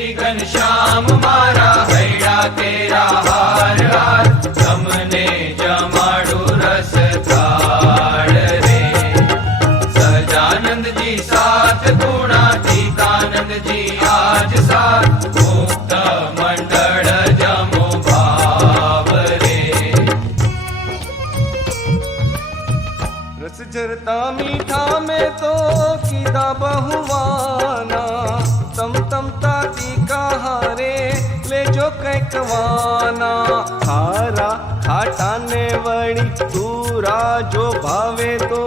श्री घनश्याम मारा हैड़ा तेरा हार हार તમને જમાડું રસ થાળ રે સજાનંદ जी साथ गुणातीतानंद जी आज साथ मुक्त मंडल जमो भाव रे रस झरता मीठा में तो कीदा बहुवाना तम तमता टीका हारे ले जो कैकवाना खारा खाटा ने वणी तूरा जो भावे तो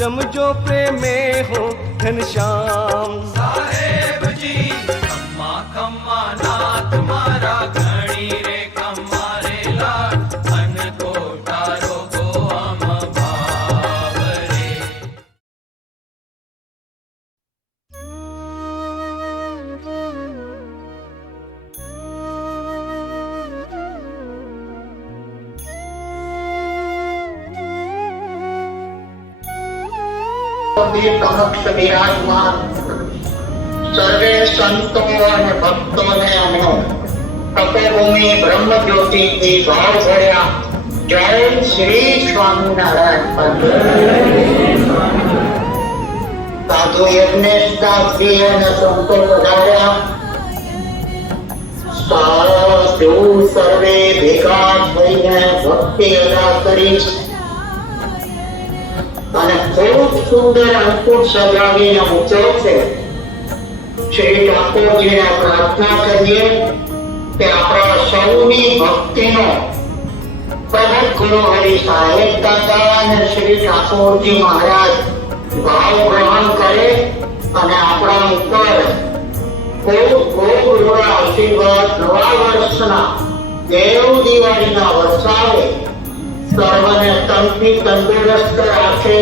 जमजो प्रेमे हो घनश्याम साहेब जी खम्मा खम्मा नाथ मारा घणी रे खम्मा रे लाल अन को तारो को हम भाव रे समक्ष विराजमान सर्वे संतो અને ભક્તોને અમો તપોભૂમિ બ્રહ્મ જ્યોતિ થી ભાવ ભર્યા જય શ્રી સ્વામિનારાયણ સાધુ યજ્ઞેશ દાસજી અને સંતો પધાર્યા સાધુ સર્વે ભેગા થઈને ભક્તિ અદા કરી અને ખૂબ સુંદર અંકુટ સજાવીને મૂક્યો છે શ્રી ઠાકોરજીને પ્રાર્થના કરીએ કે આપણા સૌની ભક્તિનો પ્રગટ ગુરુ હરિ સાહેબ દાદા અને શ્રી ઠાકોરજી મહારાજ ભાવ ગ્રહણ કરે અને આપણા ઉપર ખૂબ ખૂબ રૂડા આશીર્વાદ નવા વર્ષના દેવ દિવાળીના વરસાવે સર્વને તનથી તંદુરસ્ત રાખે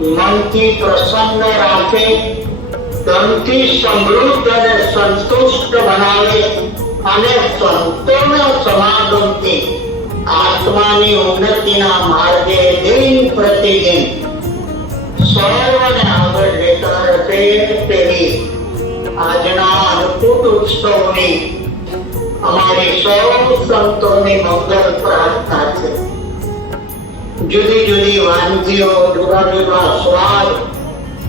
મનથી પ્રસન્ન રાખે ધનથી સમૃદ્ધ અને સંતુષ્ટ બનાવે અને સંતોના સમાગમથી આત્માની ઉન્નતિના માર્ગે દિન પ્રતિદિન સર્વને આગળ લેતા રહે તેવી આજના અનુકૂટ ઉત્સવની અમારી સૌ સંતોની મંગલ પ્રાર્થના છે જુદી જુદી વાનગીઓ જુદા જુદા સ્વાદ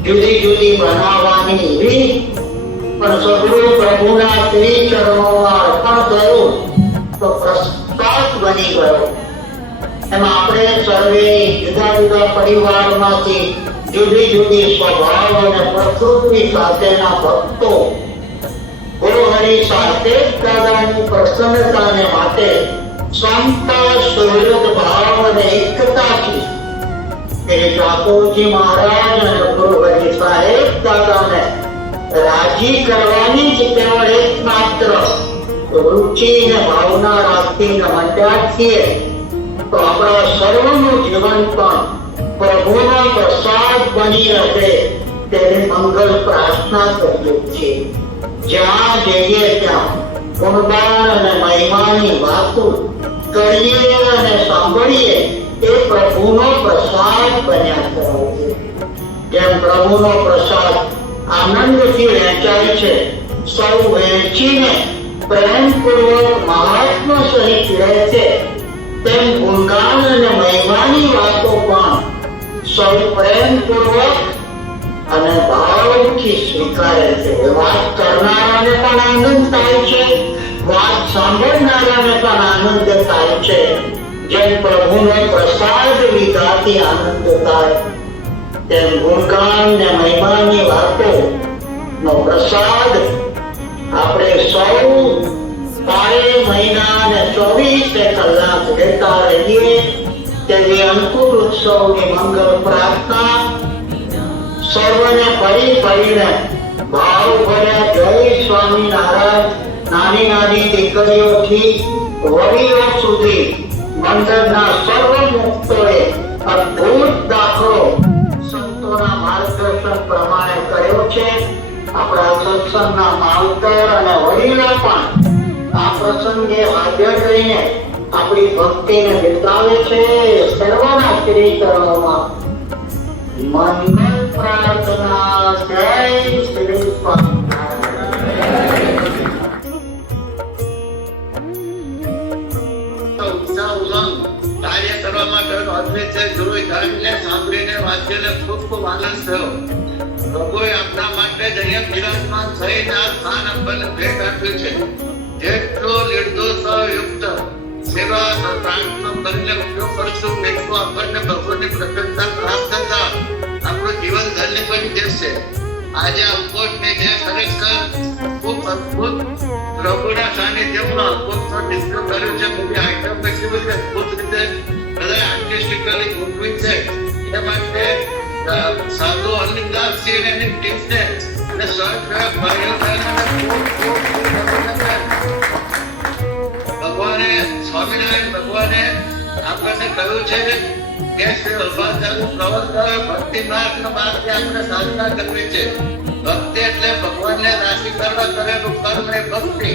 જુદી જુદી બનાવવાની રીત પણ સગળું પ્રભુના શ્રી ચરણોમાં અર્પણ કર્યું તો પ્રસાદ બની ગયો એમાં આપણે સર્વે જુદા જુદા પરિવારમાંથી જુદી જુદી સ્વભાવ અને પ્રકૃતિ સાથેના ભક્તો ગુરુ હરિ સાથે દાદાની પ્રસન્નતાને માટે સંતા સુહૃદ ભાવ અને એકતાથી શ્રી ઠાકોરજી મહારાજ અને ગુરુ હરિ સાહેબ દાદાને રાજી કરવાની જ કેવળ એકમાત્ર રુચિ ને ભાવના રાખીને મંડ્યા છીએ તો આપણા સર્વનું જીવન પણ પ્રભુનો પ્રસાદ બની રહે તેની મંગલ પ્રાર્થના કરીએ છીએ જ્યાં જઈએ ત્યાં ગુણગાન અને મહિમાની વાતો કરીએ અને સાંભળીએ એ પ્રભુનો પ્રસાદ બન્યા કરે જેમ પ્રભુનો પ્રસાદ આનંદથી વહેંચાય છે સૌ વહેંચીને પ્રેમપૂર્વક મહાત્મા સહિત લે છે તેમ ગુણગાન અને મહિમાની વાતો પણ સૌ પ્રેમપૂર્વક અને ભાવથી સ્વીકારે છે વાત કરનારાને પણ આનંદ થાય છે વાત સાંભળનારાને પણ આનંદ થાય છે જેમ પ્રભુનો પ્રસાદ લીધાથી આનંદ થાય તેમ ગુણગાન ને મહિમાની વાતો નો પ્રસાદ આપણે સૌ બારે મહિના અને 24 કલાક લેતા રહીએ તેવી અંકુર ઉત્સવની મંગળ પ્રાર્થના સર્વને ફરી ફરીને ભાવ ભર્યા જય સ્વામિનારાયણ નાની નાની દીકરીઓથી વડીલો સુધી મંદિરના સર્વ મુક્તોએ અદ્ભુત દાખલો સંતોના માર્ગદર્શન પ્રમાણે કર્યો છે આપણા સત્સંગના માવતર અને વડીલો પણ આ પ્રસંગે હાજર રહીને આપણી ભક્તિને બિરદાવે છે સર્વના શ્રી ચરણોમાં મંગલ પ્રાર્થના જય શ્રી સ્વામિનારાયણ. વાંચીને ખૂબ ખૂબ આનંદ થયો. પ્રભુએ આપણા માટે જ અહીંયા બિરાજમાન થઈને આ સ્થાન આપણને ભેટ આપ્યું છે. જેટલો નિર્દોષયુક્ત સેવા પ્રાર્થનો કરીને ઉપયોગ કરશું એટલું આપણને પ્રભુની પ્રસન્નતા પ્રાપ્ત થતા આપણું જીવન ધન્ય બની જશે. આજે અવકોટની જે ખરેખર ખૂબ અદભુત પ્રભુના સાનિધ્યમાં અદભુત ડિસ્પ્લે કર્યું છે. બધી આઈટમ કેટલી બધી અદભુત રીતે બધા આર્ટિસ્ટિકલી ગોઠવી છે. એ માટે સાધુ અનિદાસજી અને એની ટીમને અને સ્વયંસેવક ભાઈઓને ખૂબ ખૂબ ભગવાને સ્વામિનારાયણ ભગવાને આપણને કહ્યું છે કે ભક્તિ માર્ગનો માર્ગથી આપણે સાધના કરવી છે. ભક્તિ એટલે ભગવાનને રાજી કરવા કરેલું કર્મ એ ભક્તિ.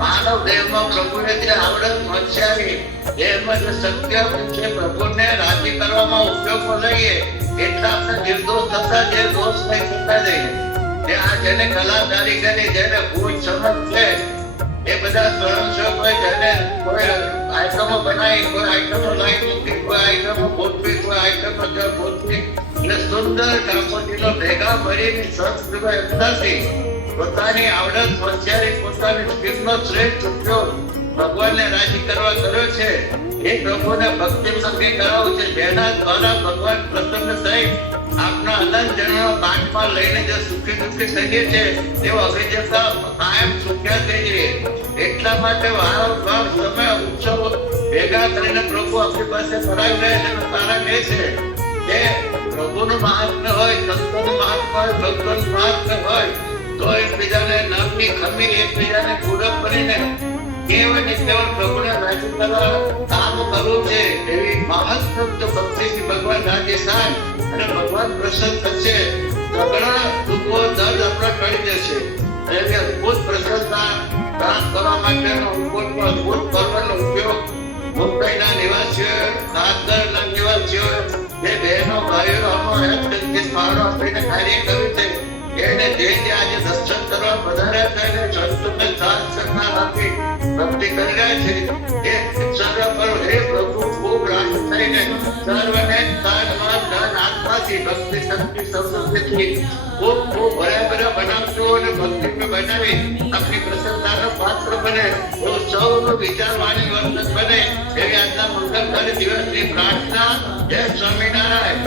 માનવ દેહમાં પ્રભુને જે આવડત હોશિયારી દેહમાં જે શક્ય છે પ્રભુને રાજી કરવામાં ઉપયોગમાં લઈએ એટલે આપણે નિર્દોષ થતા જે દોષ નહીં થતા જઈએ. જે આ જેને કલાકારી કરી જેને ભૂલ સમજ છે એ બધા સ્વયંસેવકોએ જેને કોઈ આઈટમો બનાવી, કોઈ આઈટમો લાવી મૂકી, કોઈ આઈટમો ગોઠવી, કોઈ આઈટમો ગોઠવી અને સુંદર કામોટીનો ભેગા મળીને સંસ્કૃતિ એકતાથી પોતાની આવડત હોશિયારી પોતાની સ્કીમનો શ્રેષ્ઠ ઉપયોગ ભગવાનને રાજી કરવા કર્યો છે. એ પ્રભુને ભક્તિ સંગે કરાવું છે. જેના દ્વારા ભગવાન પ્રસન્ન થઈ આપના અનંત જન્મનો કાંઠમાં લઈને જે સુખી દુઃખી થઈએ છે તેઓ અભિજતા કાયમ સુખ્યા થઈ જઈએ. એટલા માટે વારંવાર સમય ઉત્સવો ભેગા કરીને પ્રભુ આપણી પાસે કરાવી રહે છે અને કારણ એ છે કે પ્રભુનું મહાત્મ્ય હોય, સંતોનું મહાત્મ્ય હોય, ભક્તોનું મહાત્મ્ય હોય તો એકબીજાને નમની ખમી એકબીજાને પૂરક કરીને કેવળ ને કેવળ પ્રભુને રાજી કરવા કામ કરવું છે. એવી મહત્તમ ભક્તિથી ભગવાન રાજી થાય અને ભગવાન પ્રસન્ન થશે. સગળા દુઃખો દર્દ આપણા ટળી જશે. એવી અદભુત પ્રસન્નતા પ્રાપ્ત કરવા માટેનો અદભુત પર્વનો ઉપયોગ મુંબઈના નિવાસીઓ, દાદરના નિવાસીઓ, જે બહેનો ભાઈઓ અમોને ફાળો આપીને કાર્ય કર્યું છે. એને જે આજે દર્શન કરવા વધારે થઈને સંતોને સાથ સહકાર આપી ભક્તિ કરી રહ્યા છે એ સર્વ પર હે પ્રભુ ખૂબ રાજી થઈને સર્વને તન મન ધન આત્માથી ભક્તિ શક્તિ સમૃદ્ધિથી ખૂબ ખૂબ ભર્યા બનાવજો અને ભક્તિને બનાવી આપણી પ્રસન્નતાનો પાત્ર બને એવો સૌનો વિચારવાની વર્તન બને એવી આજના મંગલકારી દિવસની પ્રાર્થના. જય સ્વામિનારાયણ.